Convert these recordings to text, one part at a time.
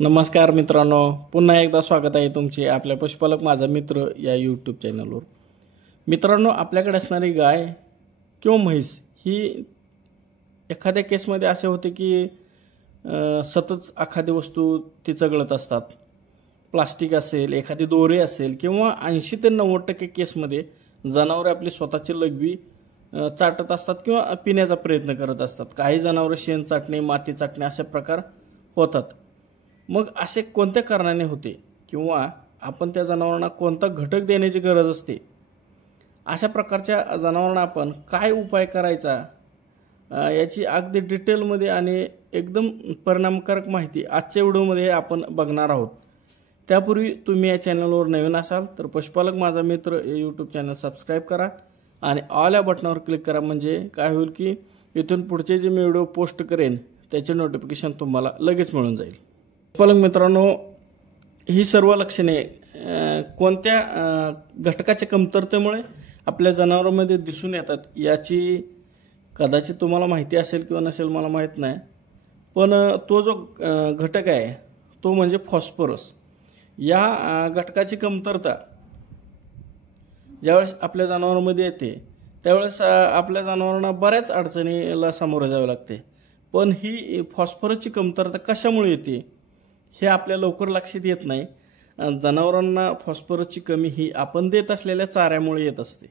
नमस्कार मित्रांनो, पुन्हा एकदा स्वागत आहे तुमचे आपल्या पशुपालक माझा मित्र या यूट्यूब चॅनलवर। मित्रांनो, आपल्याकडे असणारी गाय किंवा म्हैस ही एखाद्या केसमध्ये असे होते की सतत एखादी वस्तू ती चघळत असतात। प्लास्टिक असेल, एखादी दोरी असेल किंवा 80 ते 90% केसमध्ये जनावरे आपली स्वतःची लघवी चाटत असतात किंवा पिण्याचा प्रयत्न करत असतात। काही जनावरे शेण चाटणे, माती चाटणे अशा प्रकार होतात। मग असे कोणत्या कारणाने होते किंवा आपण त्या जनावरांना कोणता घटक देण्याची गरज असते, अशा प्रकारच्या जनावरांना आपण काय उपाय करायचा याची अगदी डिटेलमध्ये आणि एकदम परिणामकारक माहिती आजच्या व्हिडिओमध्ये आपण बघणार आहोत। त्यापूर्वी तुम्ही या चॅनलवर नवीन असाल तर पशुपालक माझा मित्र हे यूट्यूब चॅनल सबस्क्राइब करा आणि ऑल या बटनावर क्लिक करा। म्हणजे काय होईल की इथून पुढचे जे मी व्हिडिओ पोस्ट करेन त्याचे नोटिफिकेशन तुम्हाला लगेच मिळून जाईल। पशुपालक मित्रांनो, ही सर्व लक्षणे कोणत्या घटकाच्या कमतरतेमुळे आपल्या जनावरांमध्ये दिसून येतात याची कदाचित तुम्हाला माहिती असेल किंवा नसेल, मला माहित नाही। पण तो जो घटक आहे तो म्हणजे फॉस्फरस। या घटकाची कमतरता ज्यावेळेस आपल्या जनावरांमध्ये येते त्यावेळेस आपल्या जनावरांना बऱ्याच अडचणीला सामोरे जावे लागते। पण ही फॉस्फरसची कमतरता कशामुळे येते हे आपल्या लवकर लक्षात येत नाही। जनावरांना फॉस्फरसची कमी ही आपण देत असलेल्या चाऱ्यामुळे येत असते।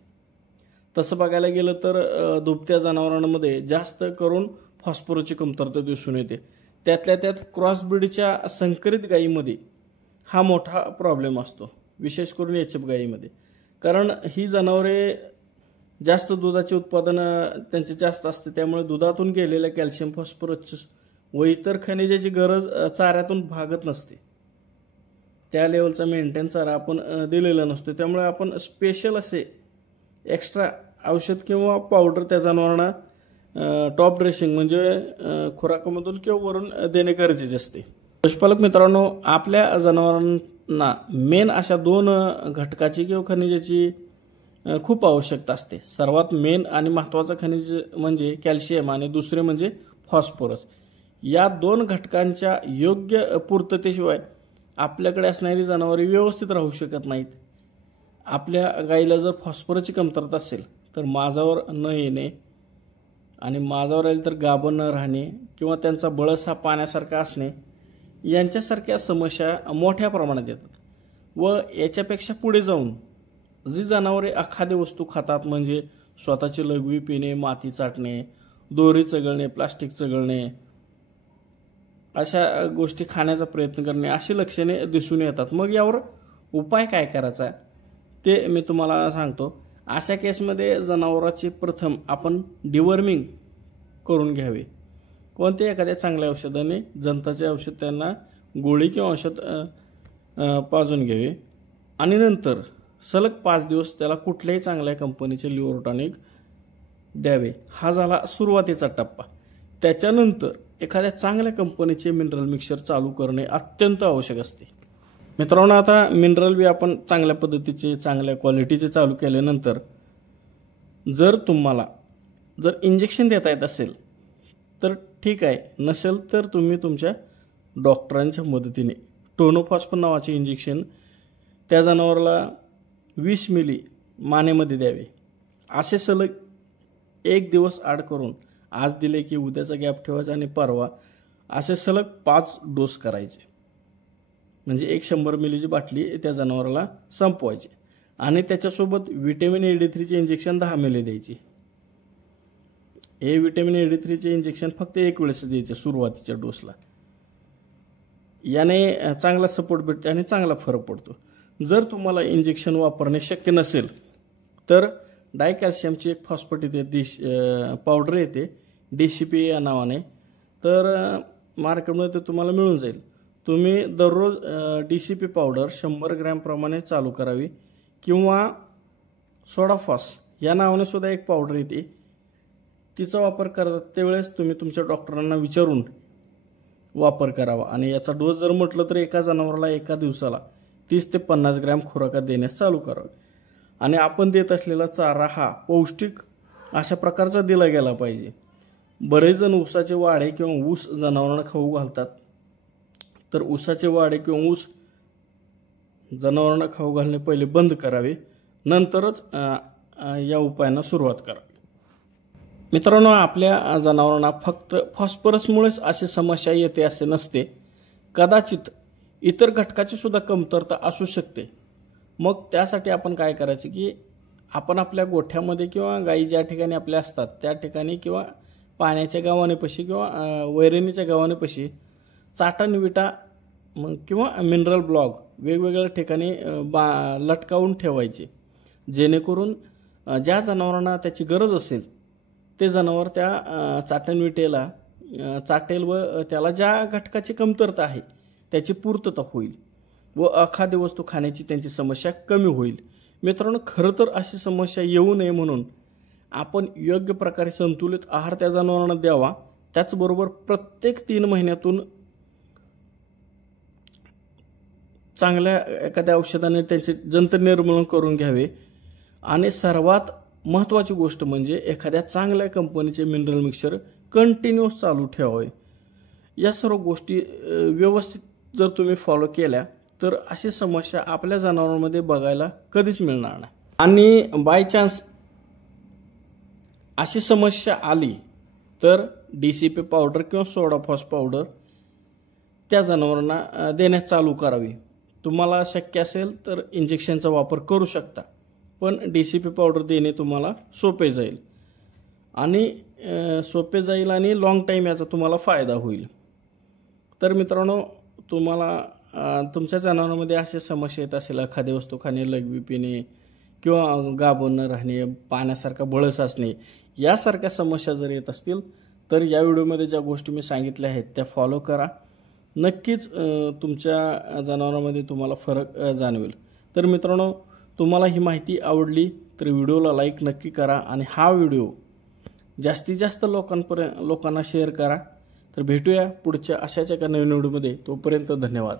तसं बघायला गेलं तर दुभत्या जनावरांमध्ये जास्त करून फॉस्फरसची कमतरता दिसून येते। त्यातल्या त्यात क्रॉस ब्रीडच्या संकरित गायीमध्ये हा मोठा प्रॉब्लेम असतो, विशेष करून एचएफ गायीमध्ये। कारण ही जनावरे जास्त दुधाचे उत्पादन त्यांचे जास्त असते, त्यामुळे दुधातून गेलेल्या कॅल्शियम, फॉस्फरस व इतर खनिजाची गरज चाऱ्यातून भागत नसते। त्या लेवलचा मेंटेन चारा आपण दिलेला नसतो, त्यामुळे आपण स्पेशल असे एक्स्ट्रा औषध किंवा पावडर त्या जनावरांना टॉप ड्रेसिंग म्हणजे खुराकामधून किंवा वरून देणे गरजेचे असते। पशुपालक मित्रांनो, आपल्या जनावरांना मेन अशा 2 घटकाची किंवा खनिजाची खूप आवश्यकता असते। सर्वात मेन आणि महत्त्वाचं खनिज म्हणजे कॅल्शियम आणि दुसरे म्हणजे फॉस्फरस। या 2 घटकांच्या योग्य पूर्ततेशिवाय आपल्याकडे असणारी जनावरे व्यवस्थित राहू शकत नाहीत। आपल्या गाईला जर फॉस्फरसची कमतरता असेल तर माझावर न येणे आणि माझावर आले तर गाभण न राहणे किंवा त्यांचा बळस हा पाण्यासारखा असणे यांच्यासारख्या समस्या मोठ्या प्रमाणात येतात। व याच्यापेक्षा पुढे जाऊन जी जनावरे एखादी वस्तू खातात, म्हणजे स्वतःची लघवी पिणे, माती चाटणे, दोरी चघळणे, प्लास्टिक चघळणे अशा गोष्टी खाण्याचा प्रयत्न करणे, अशी लक्षणे दिसून येतात। मग यावर उपाय काय करायचा ते मी तुम्हाला सांगतो। अशा केसमध्ये जनावरांची प्रथम आपण डिवर्मिंग करून घ्यावे। कोणते एखाद्या चांगल्या औषधाने, जंताचे औषध त्यांना गोळी किंवा औषध पाजून घ्यावे आणि नंतर सलग 5 दिवस त्याला कुठल्याही चांगल्या कंपनीचे लिव्हर टॉनिक द्यावे। हा झाला सुरुवातीचा टप्पा। त्याच्यानंतर एखाद्या चांगल्या कंपनीचे मिनरल मिक्सचर चालू करणे अत्यंत आवश्यक असते। मित्रांनो, आता मिनरल बी आपण चांगल्या पद्धतीचे, चांगल्या क्वालिटीचे चालू केल्यानंतर जर तुम्हाला इंजेक्शन देता येत असेल तर ठीक आहे, नसेल तर तुम्ही तुमच्या डॉक्टरांच्या मदतीने टोनोफॉस्फन नावाचे इंजेक्शन त्या जनावराला 20 मिली मानेमध्ये द्यावे। असे सलग 1 दिवस आड करून आज दिले की उद्याचा गॅप ठेवायचा आणि परवा असे सलग 5 डोस करायचे। म्हणजे 100 मिलीची बाटली त्या जनावराला संपवायची आणि त्याच्यासोबत व्हिटॅमिन AD3 इंजेक्शन 10 मिली द्यायची। हे व्हिटॅमिन AD3 इंजेक्शन फक्त 1 वेळेस द्यायचे सुरुवातीच्या डोसला। याने चांगला सपोर्ट भेटतो आणि चांगला फरक पडतो। जर तुम्हाला इंजेक्शन वापरणे शक्य नसेल तर डायकॅल्शियमची एक फॉस्फेट येते, पावडर येते DCP या नावाने, तर मार्केटमध्ये ते तुम्हाला मिळून जाईल। तुम्ही दररोज DCP पावडर 100 ग्रॅम प्रमाणे चालू करावी किंवा सोडाफॉस या नावाने सुद्धा एक पावडर येते, तिचा वापर करतात त्यावेळेस तुम्ही तुमच्या डॉक्टरांना विचारून वापर करावा। आणि याचा डोस जर म्हटलं तर एका जनावराला एका दिवसाला 30 ते 50 ग्रॅम खुराकात देण्यास चालू करावे। आणि आपण देत असलेला चारा हा पौष्टिक अशा प्रकारचा दिला गेला पाहिजे। बरेच जण ऊसाचे वाढे किंवा ऊस जनावरांना खाऊ घालतात, तर ऊसाचे वाडे किंवा ऊस जनावरांना खाऊ घालणे पहिले बंद करावे, नंतरच या उपायांना सुरुवात करावी. मित्रांनो, आपल्या जनावरांना फक्त फॉस्फरसमुळेच अशी समस्या येते असे नसते. कदाचित इतर घटकाची सुद्धा कमतरता असू शकते. मग त्यासाठी आपण काय करायचे की आपण आपल्या गोठ्यामध्ये किंवा गायी ज्या ठिकाणी आपल्या असतात त्या ठिकाणी किंवा पाण्याच्या गावानेपाशी किंवा वैरणीच्या गावानेपाशी चाटण विटा किंवा मिनरल ब्लॉक वेगवेगळ्या ठिकाणी लटकावून ठेवायचे, जेणेकरून ज्या जनावरांना त्याची गरज असेल ते जनावर त्या चाटण विटेला चाटेल व त्याला ज्या घटकाची कमतरता आहे त्याची पूर्तता होईल व एखादी वस्तू खाण्याची त्यांची समस्या कमी होईल. मित्रांनो, खरं तर अशी समस्या येऊ नये म्हणून आपण योग्य प्रकारे संतुलित आहार त्या जनावरांना द्यावा. त्याचबरोबर प्रत्येक 3 महिन्यातून चांगल्या एखाद्या औषधाने त्यांचे जंत निर्मूलन करून घ्यावे. आणि सर्वात महत्त्वाची गोष्ट म्हणजे एखाद्या चांगल्या कंपनीचे मिनरल मिक्सर कंटिन्यूअस चालू ठेवावे. या सर्व गोष्टी व्यवस्थित जर तुम्ही फॉलो केल्या तर अशी समस्या आपल्या जनावरांमध्ये बघायला कधीच मिळणार नाही. आणि बाय चान्स अशी समस्या आली तर DCP पावडर किंवा सोडाफॉस पावडर त्या जनावरांना देण्यास चालू करावी. तुम्हाला शक्य असेल तर इंजेक्शनचा वापर करू शकता, पण DCP पावडर देणे तुम्हाला सोपे जाईल आणि लॉंग टाईम याचा तुम्हाला फायदा होईल. तर मित्रांनो, तुम्हाला तुमच्या जनावरांमध्ये अशा समस्या येत असेल, एखादी वस्तू खाणे, लघवी पिणे किंवा गाभण न राहणे, पाण्यासारखा बळस असणे, यासारख्या समस्या जर येत असतील तर या व्हिडिओमध्ये ज्या गोष्टी मी सांगितल्या आहेत त्या फॉलो करा. नक्कीच तुमच्या जनावरांमध्ये तुम्हाला फरक जाणवेल. तर मित्रांनो, तुम्हाला ही माहिती आवडली तर व्हिडिओला लाईक नक्की करा आणि हा व्हिडिओ जास्तीत जास्त लोकांना शेअर करा. तर भेटूया पुढच्या अशाच एका नवीन व्हिडिओमध्ये. तोपर्यंत धन्यवाद.